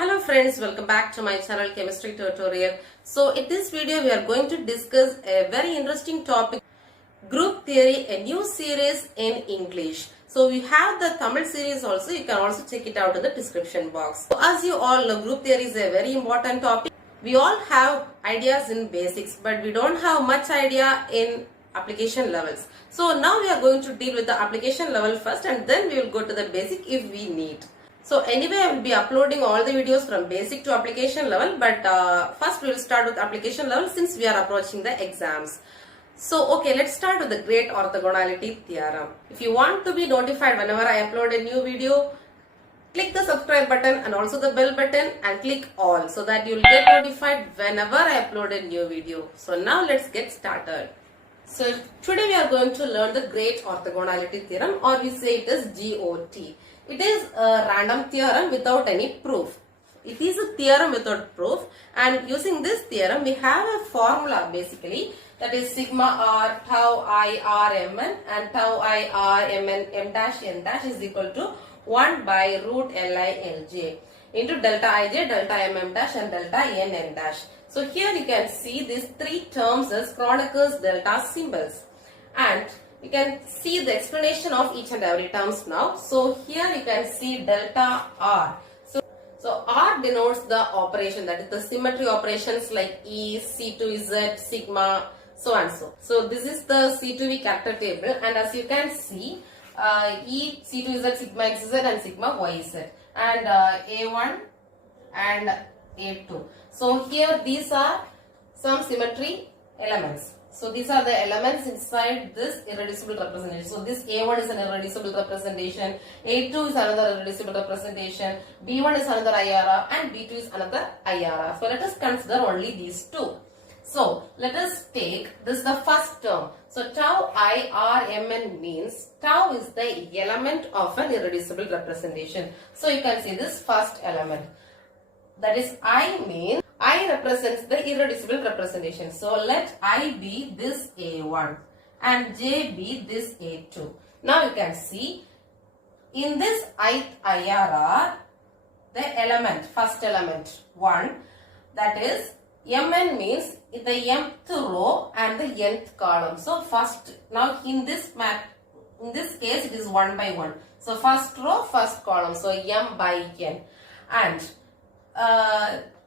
Hello friends, welcome back to my channel chemistry tutorial. So in this video we are going to discuss a very interesting topic, group theory, a new series in English. So we have the Tamil series also, you can also check it out in the description box. So as you all know, group theory is a very important topic. We all have ideas in basics, but we don't have much idea in application levels. So now we are going to deal with the application level first, and then we will go to the basic if we need. So anyway, I will be uploading all the videos from basic to application level, but first we will start with application level since we are approaching the exams. So okay, let's start with the Great Orthogonality Theorem. If you want to be notified whenever I upload a new video, click the subscribe button and also the bell button and click all so that you will get notified whenever I upload a new video. So now let's get started. So today we are going to learn the Great Orthogonality Theorem, or we say it as GOT. It is a random theorem without any proof. It is a theorem without proof, and using this theorem we have a formula basically, that is sigma r tau I r mn, and tau I r mn m dash n dash is equal to 1 by root li lj into delta ij, delta mm dash and delta n n dash. So here you can see these three terms as Kroneker's delta symbols, and you can see the explanation of each and every terms now. So here you can see delta R. So R denotes the operation, that is the symmetry operations like E, C2Z, sigma, so and so. So this is the C2V character table, and as you can see, E, C2Z, sigma XZ and sigma YZ, and A1 and A2. So here these are some symmetry elements. So these are the elements inside this irreducible representation. So this A1 is an irreducible representation, A2 is another irreducible representation, B1 is another IRR, and B2 is another IRR. So let us consider only these two. So let us take this, the first term. So tau I R mn means tau is the element of an irreducible representation. So you can see this first element. That is I means I represents the irreducible representation. So let I be this A1 and J be this A2. Now you can see in this ith IRR, the element, first element 1, that is Mn means the mth row and the nth column. So first, now in this case it is 1 by 1. So first row, first column. So m by n, and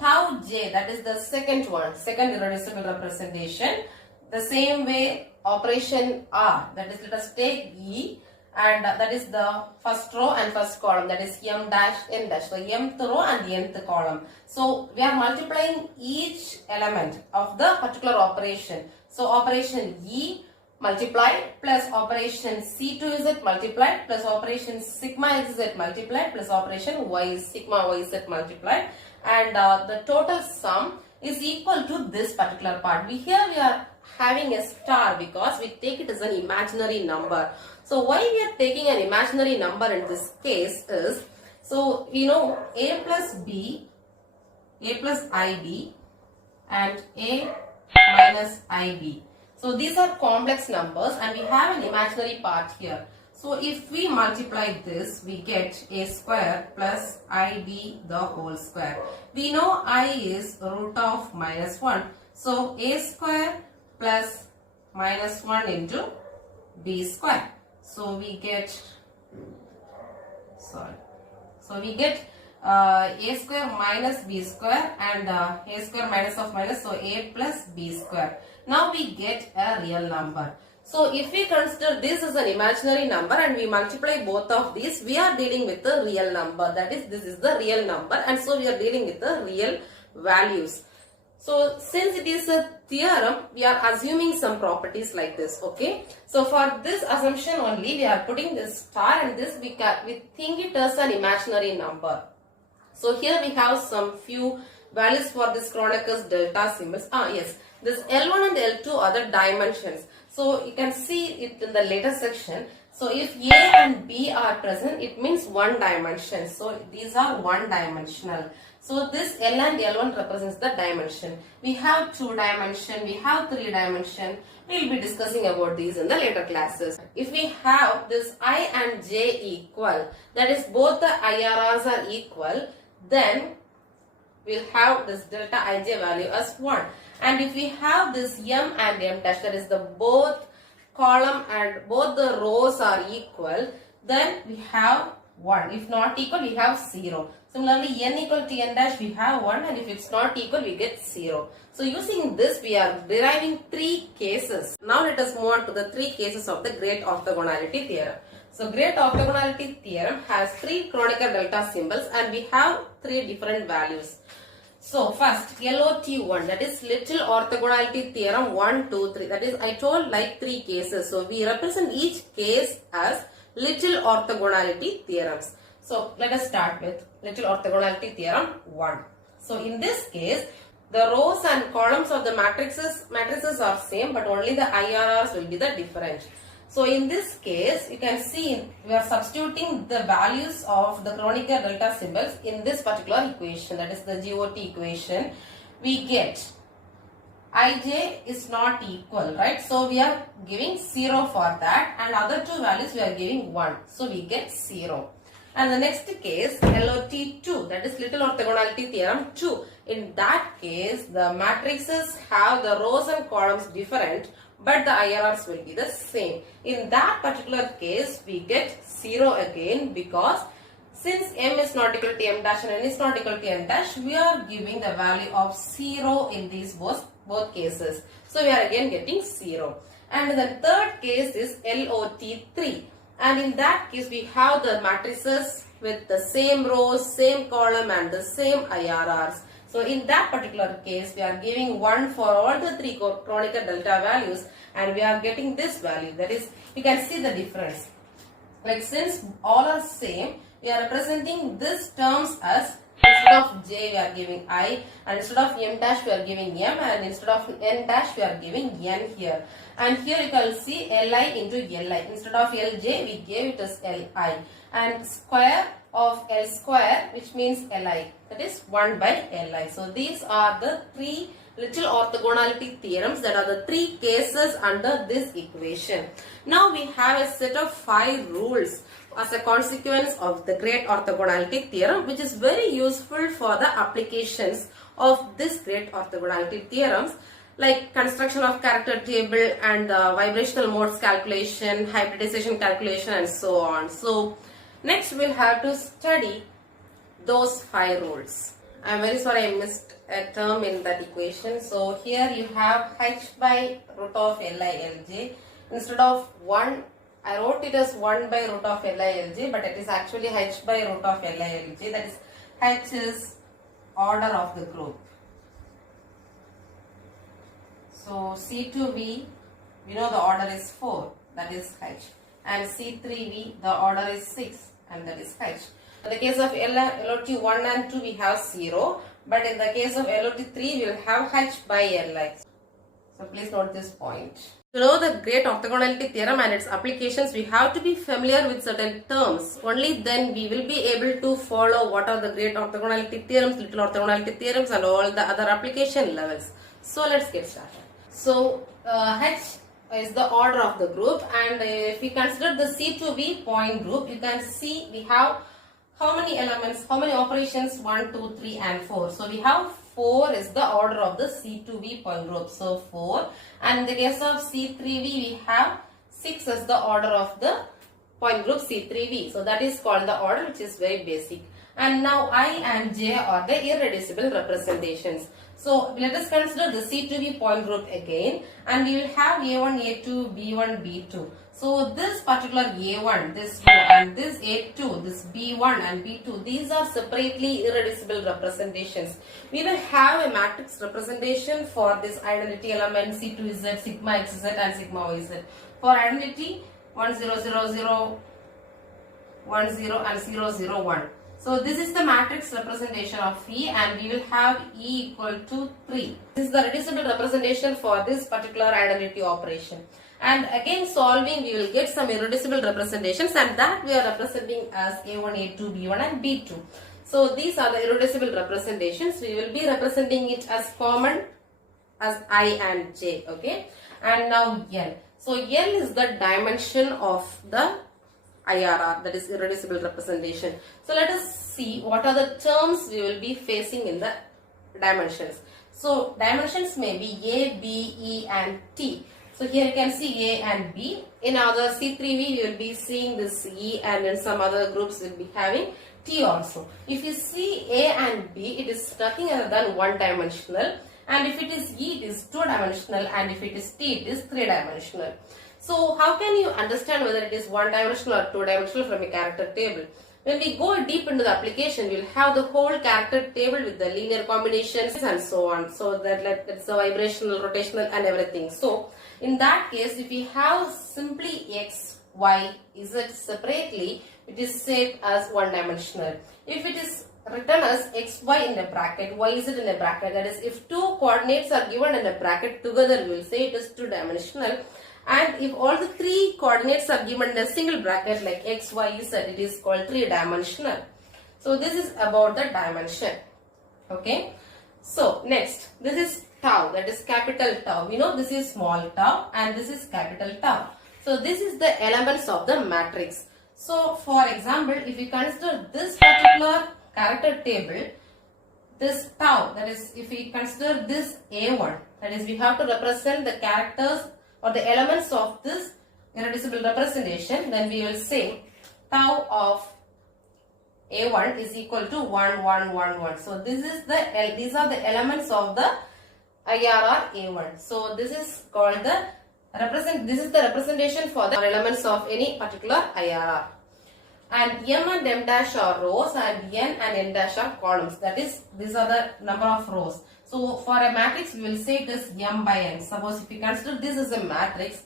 tau j, that is the second one, second irreducible representation. The same way operation R, that is, let us take E, and that is the first row and first column, that is m dash n dash, so mth row and the nth column. So we are multiplying each element of the particular operation. So operation E multiplied plus operation C2Z multiplied plus operation sigma XZ multiplied plus operation Y sigma YZ multiplied, and the total sum is equal to this particular part. Here we are having a star because we take it as an imaginary number. So why we are taking an imaginary number in this case is, so we know A plus B, A plus IB and A minus IB. So these are complex numbers and we have an imaginary part here. So if we multiply this, we get A square plus IB the whole square. We know I is root of minus 1. So A square plus minus 1 into B square. So we get, A square minus B square, and A square minus of minus, so A plus B square. Now we get a real number. So if we consider this as an imaginary number and we multiply both of these, we are dealing with a real number. That is, this is the real number, and so we are dealing with the real values. So since it is a theorem, we are assuming some properties like this. Okay. So for this assumption only, we are putting this star, and this we think it as an imaginary number. So here we have some few values for this Kroneker's delta symbols. Yes, this L1 and L2 are the dimensions. So you can see it in the later section. So if A and B are present, it means one dimension. So these are one dimensional. So this L and L1 represents the dimension. We have 2 dimension, we have 3 dimension. We will be discussing about these in the later classes. If we have this I and J equal, that is both the IRRs are equal, then we'll have this delta ij value as 1. And if we have this m and m dash, that is the both column and both the rows are equal, then we have 1. If not equal, we have 0. Similarly, n equal to n dash, we have 1, and if it's not equal, we get 0. So using this, we are deriving 3 cases. Now let us move on to the 3 cases of the Great Orthogonality Theorem. So Great Orthogonality Theorem has 3 Kronecker delta symbols, and we have 3 different values. So first, LOT1, that is Little Orthogonality Theorem 1, 2, 3. That is, I told like 3 cases. So we represent each case as Little Orthogonality Theorems. So let us start with Little Orthogonality Theorem 1. So in this case, the rows and columns of the matrices are same, but only the IRRs will be the different. So in this case, you can see we are substituting the values of the Kronecker delta symbols in this particular equation, that is the GOT equation. We get ij is not equal, right? So we are giving 0 for that, and other 2 values we are giving 1. So we get 0. And the next case, LOT2, that is Little Orthogonality Theorem 2. In that case, the matrices have the rows and columns different, but the IRRs will be the same. In that particular case, we get 0 again, because since m is not equal to m dash and n is not equal to n dash, we are giving the value of 0 in these both cases. So we are again getting 0. And the third case is LOT3. And in that case, we have the matrices with the same rows, same column, and the same IRRs. So in that particular case, we are giving 1 for all the 3 Kronecker delta values, and we are getting this value. That is, you can see the difference. Like, since all are same, we are representing these terms as, instead of j we are giving I, and instead of m dash we are giving m, and instead of n dash we are giving n here. And here you can see li into li. Instead of lj we gave it as li, and square of L square, which means Li, that is 1 by Li. So these are the 3 Little Orthogonality Theorems, that are the 3 cases under this equation. Now we have a set of 5 rules as a consequence of the Great Orthogonality Theorem, which is very useful for the applications of this Great Orthogonality Theorems, like construction of character table and vibrational modes calculation, hybridization calculation, and so on. So next we'll have to study those 5 rules. I'm very sorry I missed a term in that equation. So here you have h by root of Li Lj. Instead of 1, I wrote it as 1 by root of Li Lj, but it is actually h by root of Li Lj. That is, h is order of the group. So C2V, we know the order is 4, that is h. And C3V, the order is 6, and that is h. In the case of LOT1 and 2, we have 0. But in the case of LOT3, we will have h by Li. So please note this point. To know the Great Orthogonality Theorem and its applications, we have to be familiar with certain terms. Only then we will be able to follow what are the Great Orthogonality Theorems, Little Orthogonality Theorems, and all the other application levels. So let's get started. So h is the order of the group, and if we consider the C2V point group, you can see we have how many elements, how many operations, 1, 2, 3 and 4. So we have 4 is the order of the C2V point group. So 4, and in the case of C3V we have 6 as the order of the point group C3V. So that is called the order, which is very basic. And now I and j are the irreducible representations. So let us consider the C2V point group again, and we will have A1, A2, B1, B2. So this particular A1, this 2, and this A2, this B1 and B2, these are separately irreducible representations. We will have a matrix representation for this identity element C2Z, sigma XZ and sigma YZ. For identity 1, 0, 0, 0, 1, 0 and 0, 0, 1. So this is the matrix representation of E, and we will have E equal to 3. This is the reducible representation for this particular identity operation. And again solving, we will get some irreducible representations, and that we are representing as A1, A2, B1 and B2. So these are the irreducible representations. We will be representing it as common as I and J. Okay. And now L. So L is the dimension of the IRR, that is irreducible representation. So let us see what are the terms we will be facing in the dimensions. So dimensions may be A, B, E and T. So here you can see A and B. In other C3V you will be seeing this E, and in some other groups you will be having T also. If you see A and B, it is nothing other than one dimensional, and if it is E, it is two dimensional, and if it is T, it is three dimensional. So how can you understand whether it is one dimensional or two dimensional from a character table? When we go deep into the application, we will have the whole character table with the linear combinations and so on. So that's the vibrational, rotational and everything. So in that case, if we have simply X, Y, Z separately, it is said as one dimensional. If it is written as X, Y in a bracket, Y, Z in a bracket, that is if two coordinates are given in a bracket together, we will say it is two dimensional. And if all the three coordinates are given in a single bracket like X, Y, Z, it is called three dimensional. So this is about the dimension. Okay. So next, this is tau, that is capital tau. We know this is small tau and this is capital tau. So this is the elements of the matrix. So for example, if you consider this particular character table, this tau, that is if we consider this A1, that is we have to represent the characters or the elements of this irreducible representation, then we will say tau of A1 is equal to 1, 1, 1, 1. So these are the elements of the IRR A1. So this is called the representation for the elements of any particular IRR. And M and M dash are rows and N and N dash are columns. That is, these are the number of rows. So for a matrix, we will say it is M by N. Suppose if we consider this as a matrix,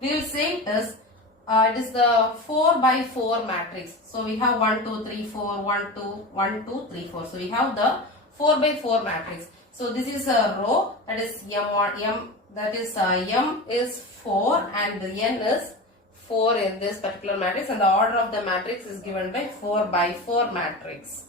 we will say it is the 4 by 4 matrix. So we have 1, 2, 3, 4, 1, 2, 1, 2, 3, 4. So we have the 4 by 4 matrix. So this is a row, that is M, that is M is 4 and the N is 4 in this particular matrix, and the order of the matrix is given by 4 by 4 matrix.